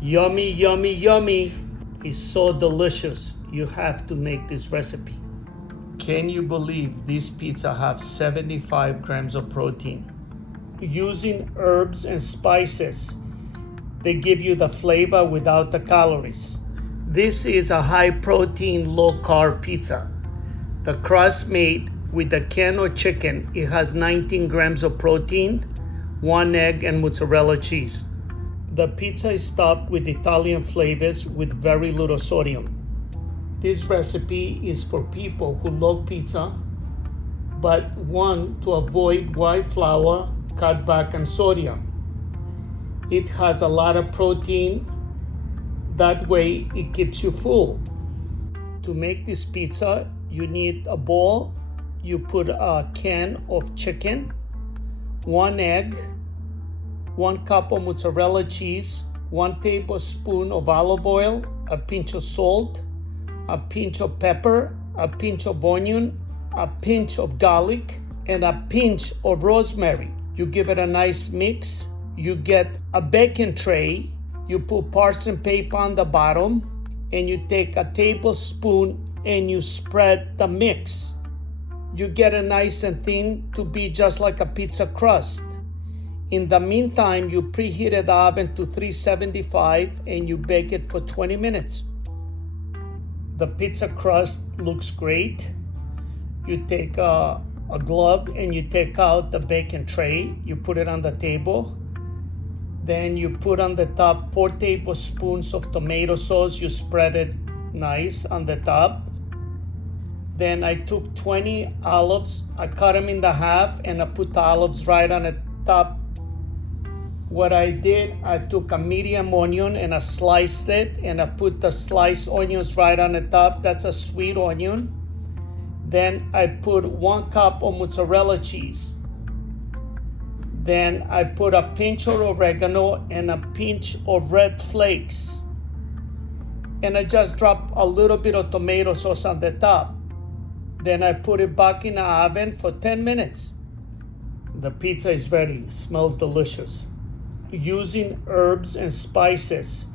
Yummy, yummy, yummy. It's so delicious. You have to make this recipe. Can you believe this pizza has 75 grams of protein? Using herbs and spices, they give you the flavor without the calories. This is a high protein, low carb pizza. The crust made with the can of chicken, it has 19 grams of protein, 1 egg, and mozzarella cheese. The pizza is topped with Italian flavors with very little sodium. This recipe is for people who love pizza but want to avoid white flour, cut back on sodium. It has a lot of protein. That way it keeps you full. To make this pizza, you need a bowl. You put a can of chicken, 1 egg, 1 cup of mozzarella cheese, 1 tablespoon of olive oil, a pinch of salt, a pinch of pepper, a pinch of onion, a pinch of garlic, and a pinch of rosemary. You give it a nice mix. You get a baking tray. You put parchment paper on the bottom, and you take a tablespoon and you spread the mix. You get it nice and thin to be just like a pizza crust. In the meantime, you preheated the oven to 375 and you bake it for 20 minutes. The pizza crust looks great. You take a glove and you take out the baking tray. You put it on the table. Then you put on the top 4 tablespoons of tomato sauce. You spread it nice on the top. Then I took 20 olives. I cut them in the half and I put the olives right on the top. What I did, I took a medium onion and I sliced it and I put the sliced onions right on the top. That's a sweet onion. Then I put 1 cup of mozzarella cheese. Then I put a pinch of oregano and a pinch of red flakes. And I just dropped a little bit of tomato sauce on the top. Then I put it back in the oven for 10 minutes. The pizza is ready. It smells delicious. Using herbs and spices,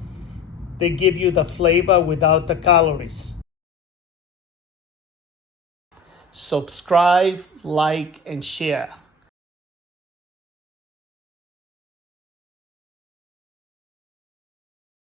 they give you the flavor without the calories. Subscribe, like, and share.